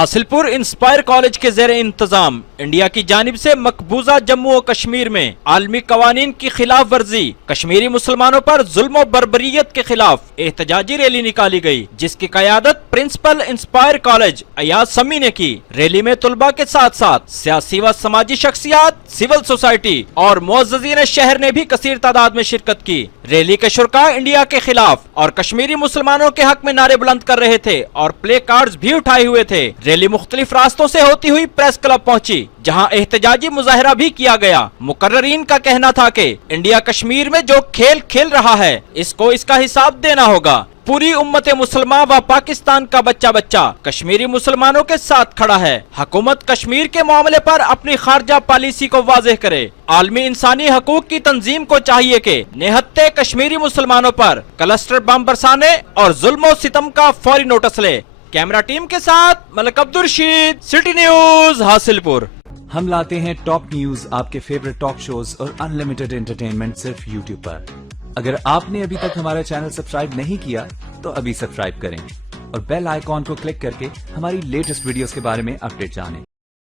Hasilpur inspire college के ज़ेर इंतजाम इंडिया की जानिब से मकबूजा जम्मू और कश्मीर में आलमी कवानीन की खिलाफ वर्जी, कश्मीरी मुसलमानों पर जुल्म और बर्बरियत के खिलाफ एहतजाजी रैली निकाली गई, जिसकी क़यादत प्रिंसिपल इंस्पायर कॉलेज अयाज समी ने की। रैली में तुलबा के साथ साथ सियासी व समाजी शख्सियात, सिविल सोसाइटी और मुअज़्ज़िज़ीन शहर ने भी कसीर तादाद में शिरकत की। रैली के शुरका इंडिया के खिलाफ और कश्मीरी मुसलमानों के हक में नारे बुलंद कर रहे थे और प्ले कार्ड्स भी उठाए हुए थे। रैली मुख्तलिफ रास्तों से होती हुई प्रेस क्लब पहुंची, जहां एहतजाजी मुजाहरा भी किया गया। मुकर्ररीन का कहना था कि इंडिया कश्मीर में जो खेल खेल रहा है, इसको इसका हिसाब देना होगा। पूरी उम्मत मुसलमान व पाकिस्तान का बच्चा बच्चा कश्मीरी मुसलमानों के साथ खड़ा है। हुकूमत कश्मीर के मामले पर अपनी खारजा पॉलिसी को वाज़ेह करे। आलमी इंसानी हकूक की तंजीम को चाहिए कि निहत्ते कश्मीरी मुसलमानों पर क्लस्टर बम बरसाने और जुल्म और सितम का फौरी नोटिस ले। कैमरा टीम के साथ मलिक अब्दुल रशीद, सिटी न्यूज, हासिलपुर। हम लाते हैं टॉप न्यूज, आपके फेवरेट टॉक शोज और अनलिमिटेड एंटरटेनमेंट सिर्फ यूट्यूब पर। अगर आपने अभी तक हमारा चैनल सब्सक्राइब नहीं किया तो अभी सब्सक्राइब करें और बेल आइकॉन को क्लिक करके हमारी लेटेस्ट वीडियोस के बारे में अपडेट जानें।